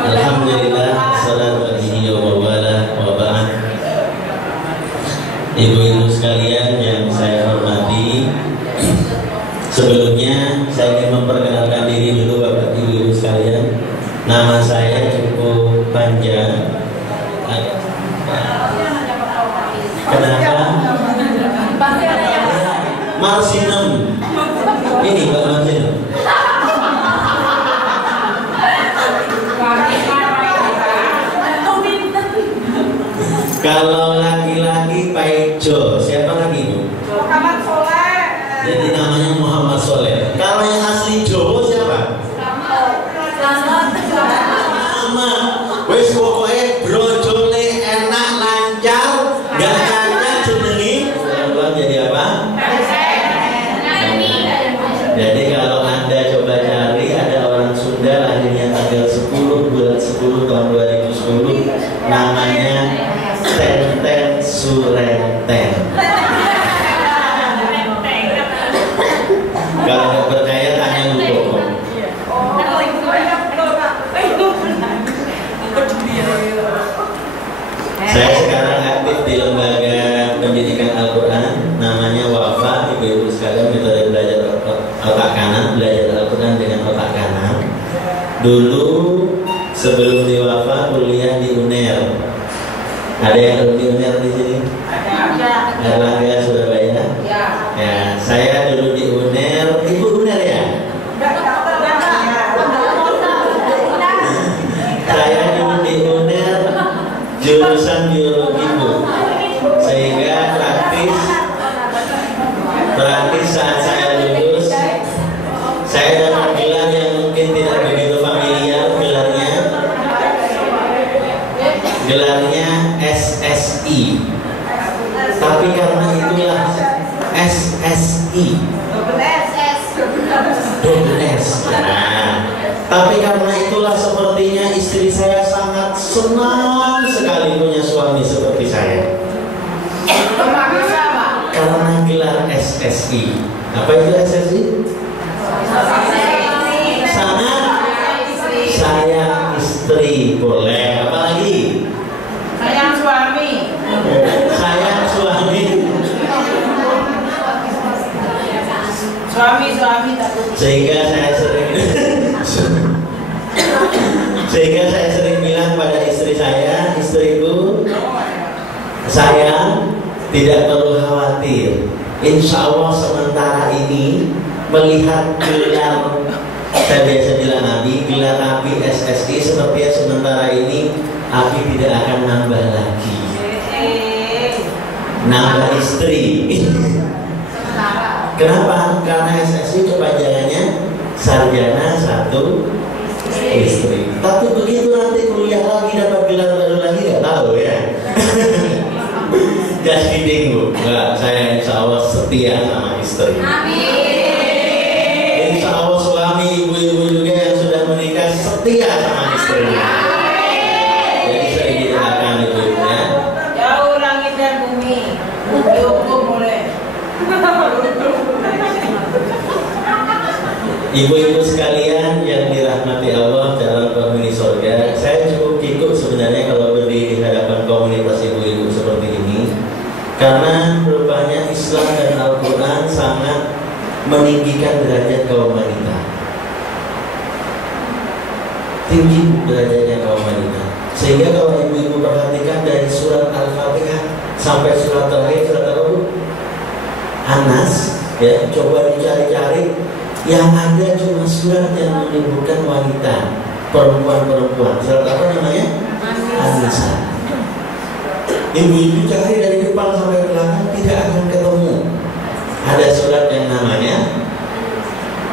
Alhamdulillah, salatu alaihi wa ba'd. Ibu-ibu sekalian yang saya hormati, sebelumnya saya ingin memperkenalkan diri dulu Bapak Ibu sekalian. Nama saya cukup panjang. Kenapa? Marsinem. Ini Pak Marsinem. Kalau laki-laki Pak Ejo, siapa lagi Bu? Muhammad Soleh. Jadi namanya Muhammad Soleh. Kalau yang asli Jawa siapa? Sama. Wes pokoknya brojole enak lancar, gak cacat jenengi. Pelan-pelan jadi apa? Jadi kalau Anda coba cari, ada orang Sunda lahirnya tanggal 10 bulan 10 tahun 2010, namanya Tenten Surenten. Kalau nggak percaya tanya dulu kok. Saya sekarang aktif di lembaga pendidikan Al-Quran, namanya Wafa. Ibu-ibu sekalian, metode belajar otak kanan, belajar Al-Quran dengan otak kanan. Dulu sebelum di Wafa kuliah di UNER. Ada yang di UNER di sini? Ada. Erlangga Surabaya. Ya, saya dulu di UNER. Ibu UNER ya? Saya dulu di UNER jurusan biologi Bu. Sehingga praktis saat saya lulus, saya dapat gelar yang mungkin tidak begitu familiar gelarnya. Gelarnya SSI. Tapi karena itulah SSI. Double S. Nah, tapi karena itulah sepertinya istri saya sangat senang sekali punya suami seperti saya. Karena gelar SSI. Apa itu SSI? Sangat sayang istri. Boleh. Apa lagi? Sayang suami. Sayang suami. Suami takut. Sehingga saya sering bilang pada istri saya, istriku, sayang, tidak perlu khawatir. Insya Allah sementara ini melihat gelar, saya biasa bilang Abi, gelar Abi SSI sepertinya sementara ini Abi tidak akan nambah lagi, nambah istri. Kenapa? Karena SSI kepanjangannya sarjana satu istri. Tapi begitu nanti kuliah lagi dapat gelar baru lagi, nggak tahu ya. Just kidding Bu. Enggak, saya insya Allah setia sama istri. Amin. Insya Allah suami ibu-ibu juga yang sudah menikah setia sama istrinya. Jadi saya tidak akan itu ya. Jauh langit dan bumi. Dihukum boleh. Ibu-ibu sekalian yang dirahmati Allah dalam penghuni surga, saya cukup kikuk sebenarnya kalau berdiri di hadapan komunitas ibu-ibu seperti ini, karena rupanya Islam dan Al-Quran sangat meninggikan derajat kaum wanita. Tinggi derajatnya kaum wanita. Sehingga kalau ibu-ibu perhatikan dari surat Al-Fatihah sampai surat terakhir, surat apa Bu? Anas, ya, coba dicari-cari, yang ada cuma surat yang menyebutkan wanita, perempuan-perempuan. Surat apa namanya? An-Nisa. Ibu-ibu cari dari depan sampai belakang tidak akan ketemu. Ada surat yang namanya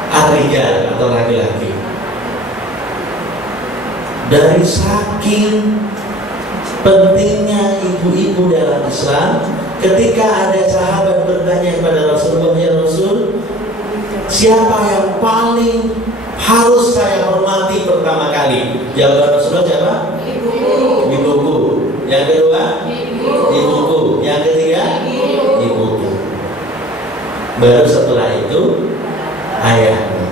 Ar-Rijal atau laki-laki. Dari saking pentingnya ibu-ibu dalam Islam, ketika ada sahabat bertanya kepada Rasulullah, ya Rasul, siapa yang paling harus saya hormati pertama kali? Jawaban Rasulullah siapa? Ibuku. Yang kedua? Ibuku. Yang ketiga? Ibuku. Baru setelah itu ayahmu.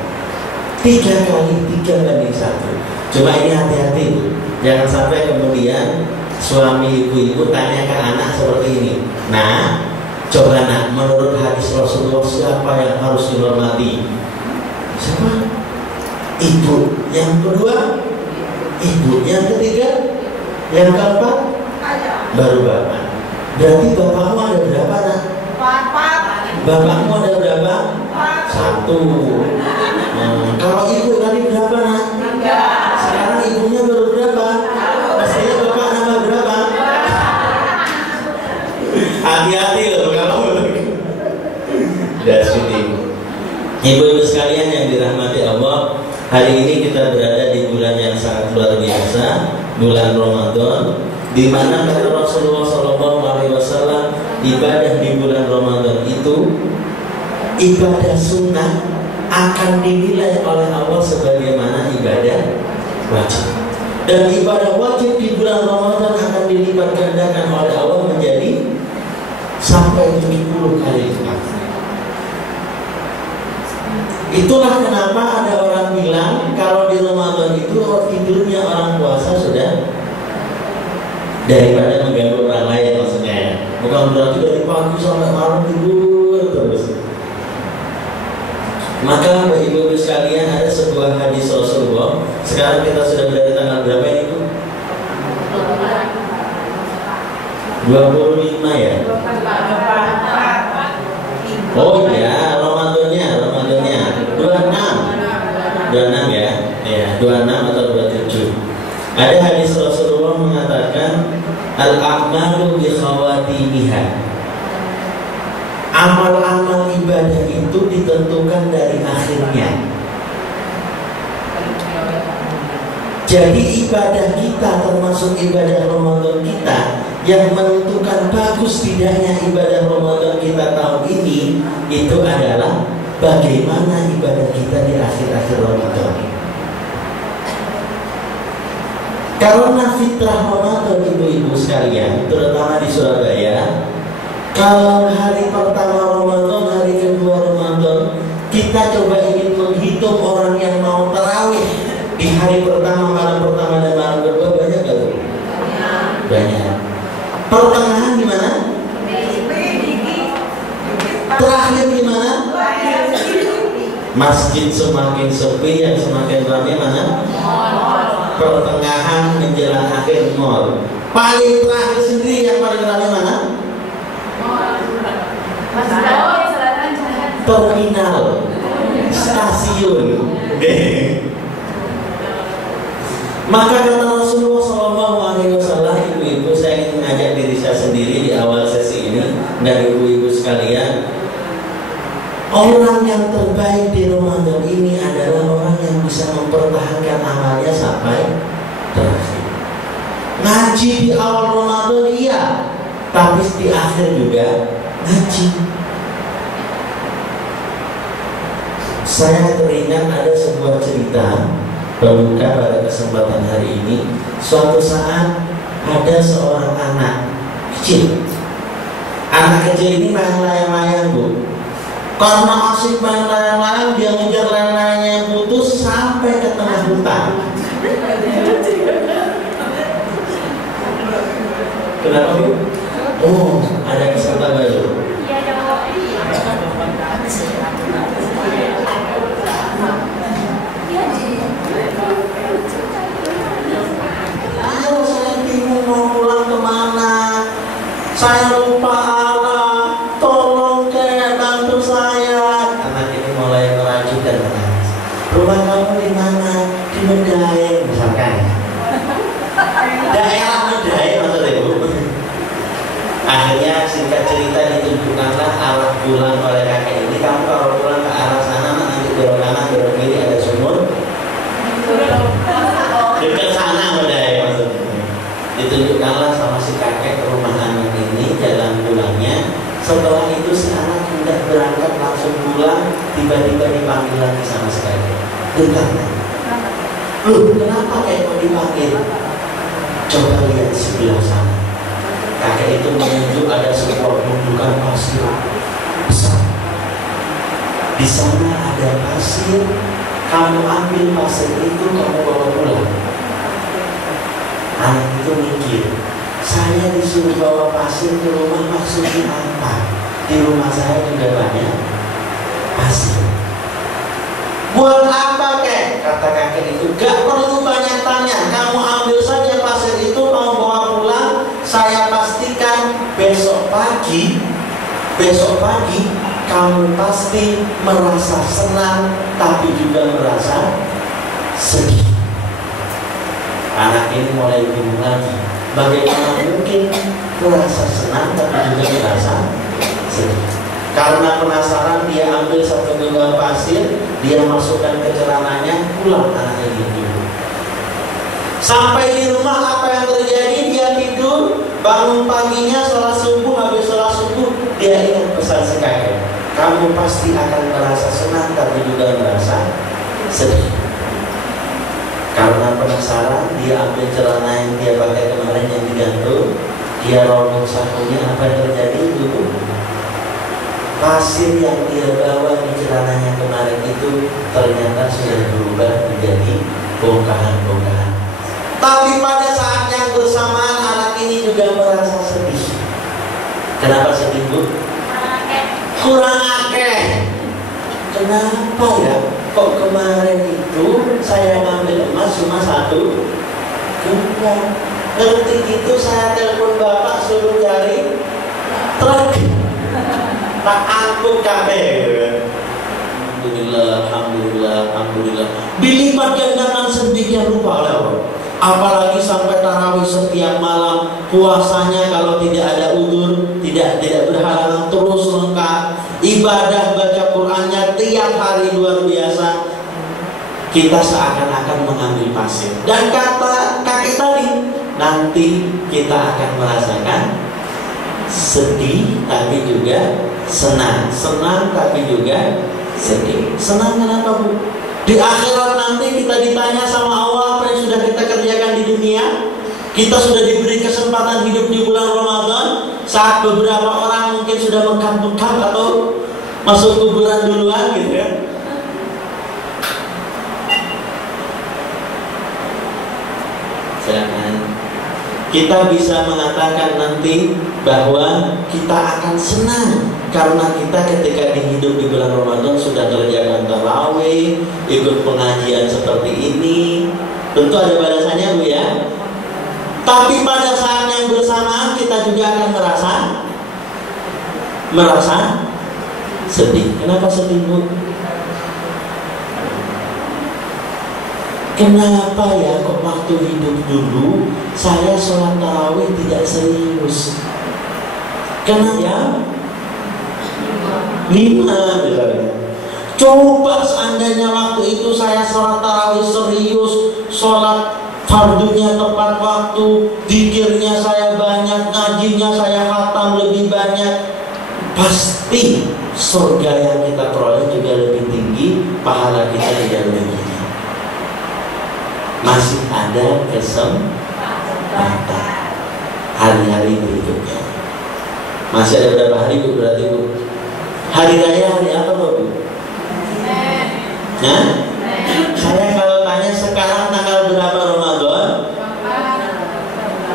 3 kali 3:1. Cuma ini hati-hati, jangan sampai kemudian suami ibu-ibu tanya ke anak seperti ini. Nah, coba nak, menurut hadis Rasulullah siapa yang harus dihormati? Siapa? Ibu. Yang kedua, ibu. Yang ketiga, yang keempat, baru bapak. Berarti bapakmu ada berapa nak? Bapakmu ada berapa? 1. Kalau ibu tadi berapa nak? 3. Sekarang ibunya baru berapa? Mestinya bapak nambah berapa? Hati-hati loh kalau that's it. Ibu-ibu sekalian yang dirahmati Allah, hari ini kita berada di bulan yang sangat luar biasa, bulan Ramadan, di mana kata Rasulullah SAW, ibadah di bulan Ramadan itu ibadah sunnah akan dinilai oleh Allah sebagaimana ibadah wajib. Dan ibadah wajib di bulan Ramadan akan dilipat gandakan oleh Allah menjadi sampai 70 kali lipat. Itulah kenapa ada orang bilang kalau di Ramadan itu tidurnya orang puasa sudah daripada mengganggu orang lain, maksudnya. Bukan berarti dari pagi sampai malam tidur terus. Maka bagi ibu-ibu sekalian, ada sebuah hadis Rasulullah. Sekarang kita sudah berada tanggal berapa ini Bu? 25 ya? Oh iya, Ramadannya 26 ya? Ya, 26 atau 27. Ada hadis Rasulullah mengatakan al-a'malu bi khawatimiha. Amal-amal ibadah itu ditentukan dari akhirnya. Jadi ibadah kita, termasuk ibadah Ramadan kita, yang menentukan bagus tidaknya ibadah Ramadan kita tahun ini, itu adalah bagaimana ibadah kita di akhir-akhir Ramadan. Karena fitrah Ramadan, ibu-ibu sekalian, terutama di Surabaya, kalau hari pertama Ramadan, hari kedua Ramadan, kita coba ingin menghitung orang yang mau tarawih di hari pertama, malam pertama dan malam kedua, banyak gak tuh? Banyak. Pertengahan gimana? Terakhir gimana? Masjid semakin sepi, yang semakin ramai mana? Pertengahan menjelang akhir mall. Paling terakhir sendiri yang paling ramai mana? Terminal, stasiun. Maka kata Rasulullah SAW, ibu-ibu, saya ingin mengajak diri saya sendiri di awal sesi ini dan ibu-ibu sekalian, orang yang terbaik di Ramadan ini adalah orang yang bisa mempertahankan amalnya sampai terakhir. Ngaji di awal Ramadan iya, tapi di akhir juga ngaji. Saya teringat ada sebuah cerita pembuka pada kesempatan hari ini. Suatu saat ada seorang anak kecil. Anak kecil ini main layang-layang Bu. Karena asik main layang-layang, dia ngejar layang-layangnya yang putus sampai ke tengah hutan. Kenapa Bu? Oh, ada peserta baru. Mau pulang kemana? Saya lupa Allah, tolong kek bantu saya. Anak ini mulai meracun dan menangis. Rumah kamu di mana? Di Medaeng misalkan. Daerah Medaeng maksudnya Bu. Akhirnya singkat cerita ditunjukkanlah arah pulang oleh kakek ini. Kamu kalau pulang ke arah sana nanti belok kanan belok kiri ada sumur. Dekat sana Medaeng maksudnya. Ditunjukkanlah sama si kakek ke rumah anak ini jalan pulangnya. Setelah itu si anak hendak berangkat langsung pulang, tiba-tiba dipanggil lagi sama si kakek. Dengar, loh kenapa kayak mau dipanggil? Coba lihat di sebelah sana. Kakek itu menunjuk ada sebuah gundukan pasir besar. Di sana ada pasir kamu ambil pasir itu, kamu bawa pulang. Anak itu mikir, saya disuruh bawa pasir ke rumah maksudnya apa? Di rumah saya juga banyak pasir. Buat apa kek? Kata kakek itu, gak perlu banyak tanya. Kamu ambil saja pasir itu, kamu bawa pulang. Saya pastikan besok pagi kamu pasti merasa senang, tapi juga merasa sedih. Anak ini mulai bingung lagi. Bagaimana mungkin merasa senang tapi juga merasa sedih? Karena penasaran, dia ambil satu genggam pasir, dia masukkan ke celananya, pulang anaknya tidur. Sampai di rumah apa yang terjadi? Dia tidur, bangun paginya sholat subuh, habis sholat subuh dia ingat pesan si kakek. Kamu pasti akan merasa senang tapi juga merasa sedih. Karena penasaran, dia ambil celana yang dia pakai kemarin yang digantung, dia robek sakunya. Apa yang terjadi itu? Pasir yang dia bawa di celananya kemarin itu ternyata sudah berubah menjadi bongkahan-bongkahan. Tapi pada saat yang bersamaan anak ini juga merasa sedih. Kenapa sedih, Bu? Kurang akeh. Kenapa ya? Kok kemarin itu saya ngambil emas cuma satu genggam. Ngerti gitu saya telepon bapak suruh cari truk. Tak angkut kabeh. Alhamdulillah. Dilipat gandakan sedemikian rupa oleh Allah. Apalagi sampai tarawih setiap malam, puasanya kalau tidak ada udzur, tidak berhalangan terus lengkap. Ibadah baca Qur'annya tiap hari luar biasa. Kita seakan-akan mengambil pasir. Dan kata kakek tadi, nanti kita akan merasakan sedih tapi juga senang tapi juga sedih. Senang kenapa, Bu? Di akhirat nanti kita ditanya sama Allah apa yang sudah kita kerjakan di dunia. Kita sudah diberi kesempatan hidup di bulan Ramadan, saat beberapa orang mungkin sudah mengkap-kap atau masuk kuburan duluan gitu ya. Kita bisa mengatakan nanti bahwa kita akan senang karena kita ketika hidup di bulan Ramadan sudah kerjakan tarawih, ikut pengajian seperti ini. Tentu ada balasannya, Bu ya. Tapi pada saat yang bersamaan kita juga akan merasa sedih. Kenapa sedih, Bu? Kenapa ya kok waktu hidup dulu saya sholat tarawih tidak serius? Kenapa ya? 5 misalnya. Coba seandainya waktu itu saya sholat tarawih serius, sholat fardunya tepat waktu, zikirnya saya banyak, ngajinya saya khatam lebih banyak, pasti surga yang kita peroleh juga lebih tinggi, pahala kita tidak lebih tinggi. Masih ada kesempatan hari-hari berikutnya. Masih ada berapa hari, Bu? Berarti, Bu, hari raya hari apa, Bu? Nah, saya kalau tanya sekarang tanggal berapa Ramadan,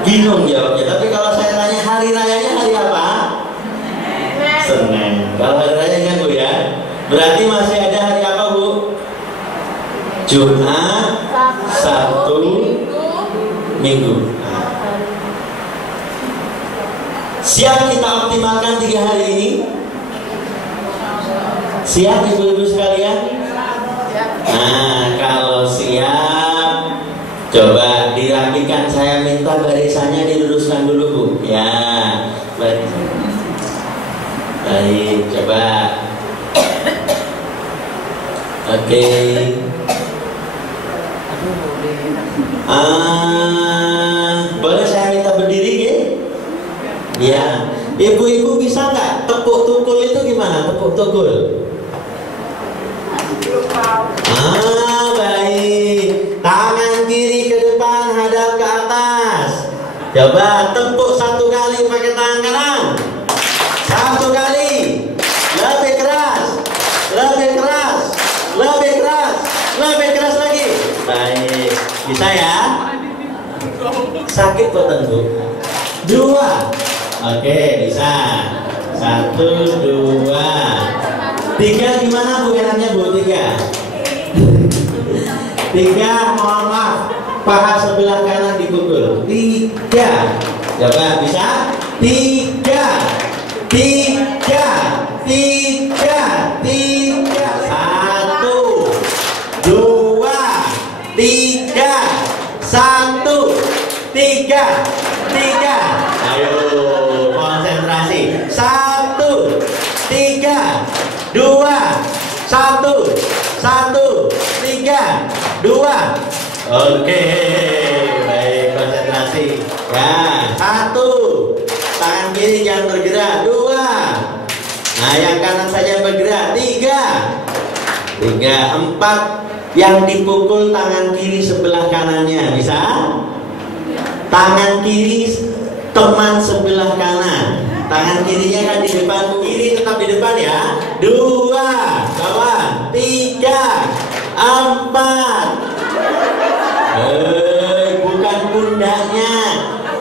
bingung jawabnya. Tapi kalau saya tanya hari rayanya hari apa? Senin. Kalau hari rayanya, Bu ya, berarti masih ada hari apa, Bu? Jumat, Sabtu, Minggu. Siap kita optimalkan 3 hari ini? Siap ibu-ibu sekalian? Nah, kalau siap, coba dirapikan. Saya minta barisannya diluruskan dulu, Bu. Ya, baik. Baik, coba. Oke. Boleh saya minta berdiri, ya? Ya. Ibu-ibu bisa nggak tepuk tukul itu gimana? Tepuk tukul. Baik. Tangan kiri ke depan, hadap ke atas. Coba tepuk 1 kali pakai tangan kanan. 1 kali. Lebih keras. Lebih keras. Lebih keras. Sakit boten Bu? 2. Oke, bisa. 1, 2. 3 gimana Bu enaknya Bu? 3. 3, mohon maaf, paha sebelah kanan dipukul. 3. Coba bisa? 3. 3. 3. 1, 2, 3. 1, 3. Ayo konsentrasi. 1, 3, 2, 1, 3, 2. Oke, baik, konsentrasi. Ya, 1. Tangan kiri jangan bergerak. 2. Nah, yang kanan saja bergerak. 3. 4. Yang dipukul tangan kiri sebelah kanannya. Bisa? Tangan kiri teman sebelah kanan. Tangan kirinya kan di depan. Kiri tetap di depan ya. 2. Kawan. 3. 4. Bukan pundaknya.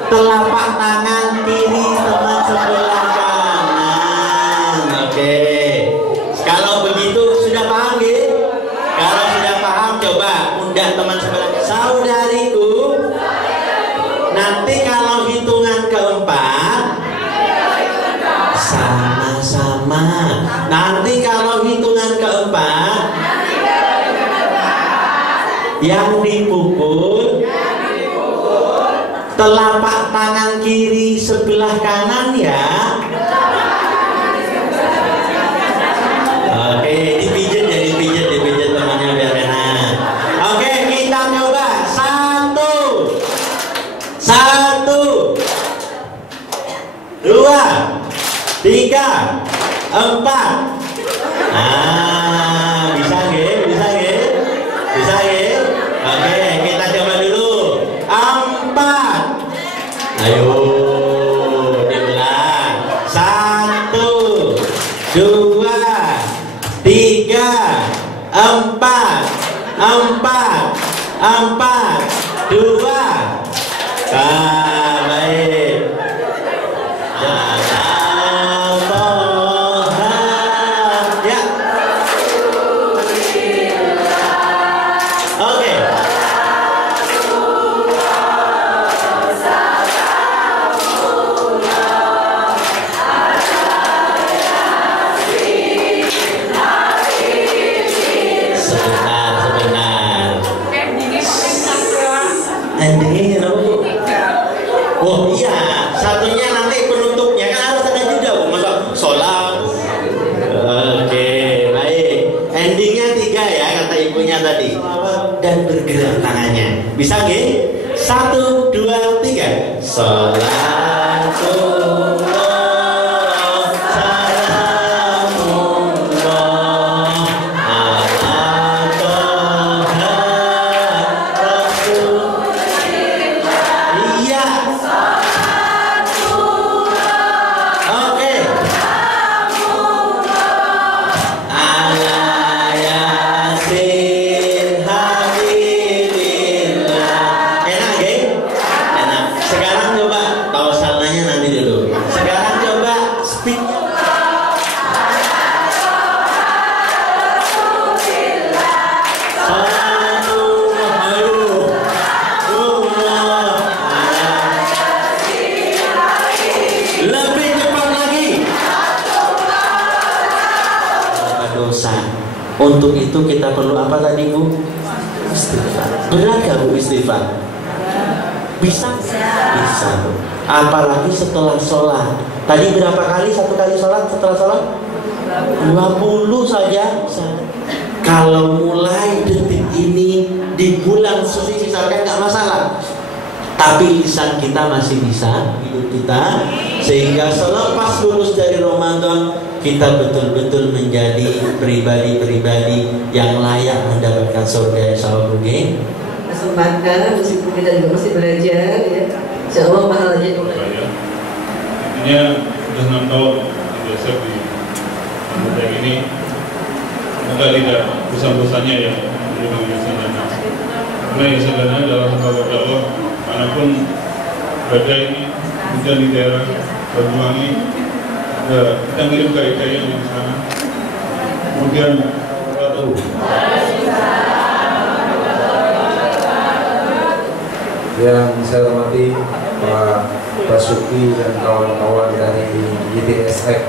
Telapak tangan kiri teman sebelah kanan. Oke. Kalau begitu sudah paham ya? Kalau sudah paham, coba pundak teman sebelah kanan. Saudariku, nanti kalau hitungan keempat sama-sama. Nanti kalau hitungan keempat yang dipukul telapak tangan kiri sebelah kanan ya. Oke, dipijit temannya biar enak. Oke, kita coba. 1, 2, 3, 4. Nah, bisa nggih? Oke, kita coba dulu. 4. Ayo diulang. 1, 2, 3, 4. 2. Baik. Ya. Oke. Sebentar. Endingnya apa Bu? Oh iya, satunya nanti penutupnya kan harus ada juga Bu. Masa sholat. Oke, baik. Endingnya 3 ya kata ibunya tadi. Dan bergerak tangannya. Bisa nggih? 1, 2, 3. Sholatullah. Untuk itu kita perlu apa tadi Bu? Istighfar. Berat gak Bu istighfar? Bisa? Bisa Bu. Apalagi setelah sholat. Tadi berapa kali? 1 kali sholat setelah sholat? 20 saja. Kalau mulai detik ini di bulan suci misalkan gak masalah. Tapi lisan kita masih bisa, hidup kita, sehingga selepas lulus dari Ramadan kita betul-betul menjadi pribadi-pribadi yang layak mendapatkan surga insyaallah. Kesempatan meskipun kita juga masih belajar ya, insyaallah pahalanya intinya sudah 6 tahun biasa di anggota ini, semoga tidak bosan-bosannya ya di Majelis Sarjana. Karena yang sebenarnya dalam hamba Allah manapun badai ini hujan di daerah Banyuwangi, kita ngirim ke IKI yang di sana. Kemudian yang saya hormati Pak Basuki dan kawan-kawan dari ITSX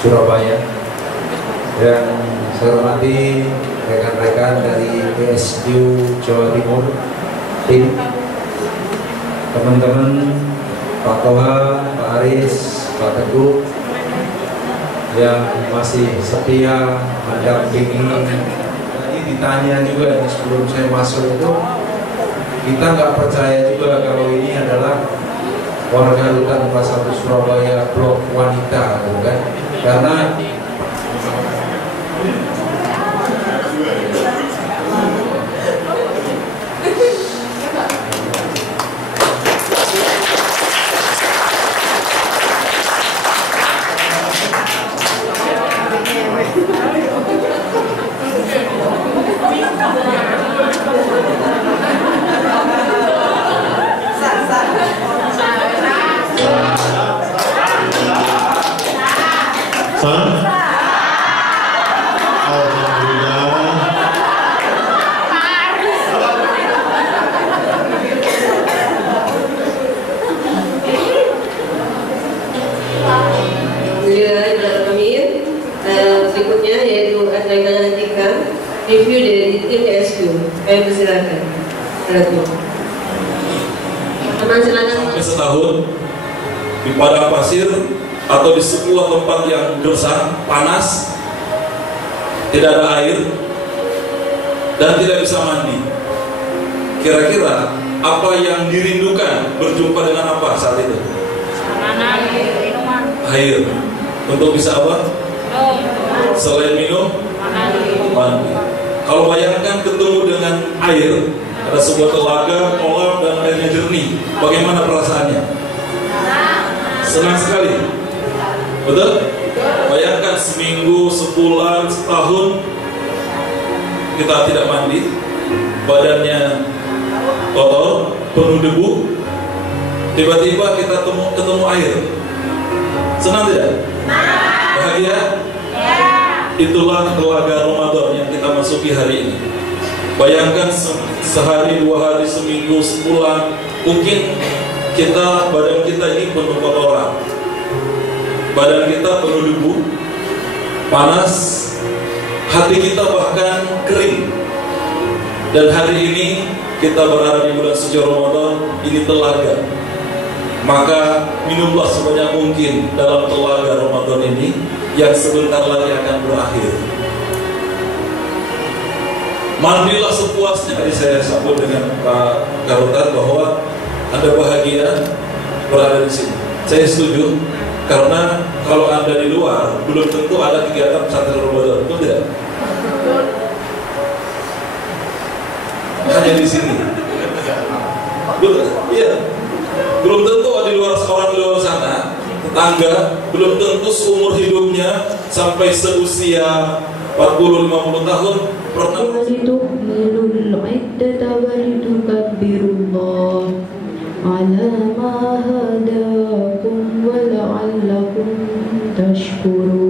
Surabaya, yang saya hormati rekan-rekan dari PSU Jawa Timur, tim, teman-teman Pak Toha, Pak Aris, Pak Teguh yang masih setia mendampingi. Tadi ditanya juga sebelum saya masuk itu, kita nggak percaya juga kalau ini adalah warga Rutan Kelas 1 Surabaya blok wanita, bukan? Karena berikutnya yaitu akan kita nantikan review dari tim PSU. Kami persilakan. Teman silakan. Sampai setahun di padang pasir atau di sebuah tempat yang gersang, panas, tidak ada air dan tidak bisa mandi. Kira-kira apa yang dirindukan berjumpa dengan apa saat itu? Makanan, minuman. Air. Untuk bisa apa? Selain minum, mandi. Kalau bayangkan ketemu dengan air, ada sebuah telaga, kolam dan airnya jernih, bagaimana perasaannya? Senang sekali. Betul? Bayangkan seminggu, sebulan, setahun kita tidak mandi, badannya kotor, penuh debu, tiba-tiba kita ketemu air. Senang tidak? Bahagia? Itulah telaga Ramadan yang kita masuki hari ini. Bayangkan sehari, 2 hari, seminggu, sebulan, mungkin badan kita ini penuh kotoran, badan kita penuh debu, panas, hati kita bahkan kering. Dan hari ini kita berada di bulan suci Ramadan, ini telaga. Maka minumlah sebanyak mungkin dalam telaga Ramadan ini yang sebentar lagi akan berakhir. Mandilah sepuasnya. Tadi saya sambut dengan Pak Karutan bahwa Anda bahagia berada di sini. Saya setuju, karena kalau Anda di luar belum tentu ada kegiatan pesantren Ramadan, betul tidak? Hanya di sini. Betul? Iya. Belum tentu di luar sana, tetangga, belum tentu seumur hidupnya sampai seusia 40-50 tahun pernah. Walitukmilul iddata walitukabbirullah ala ma hadakum wa la'allakum tashkurun.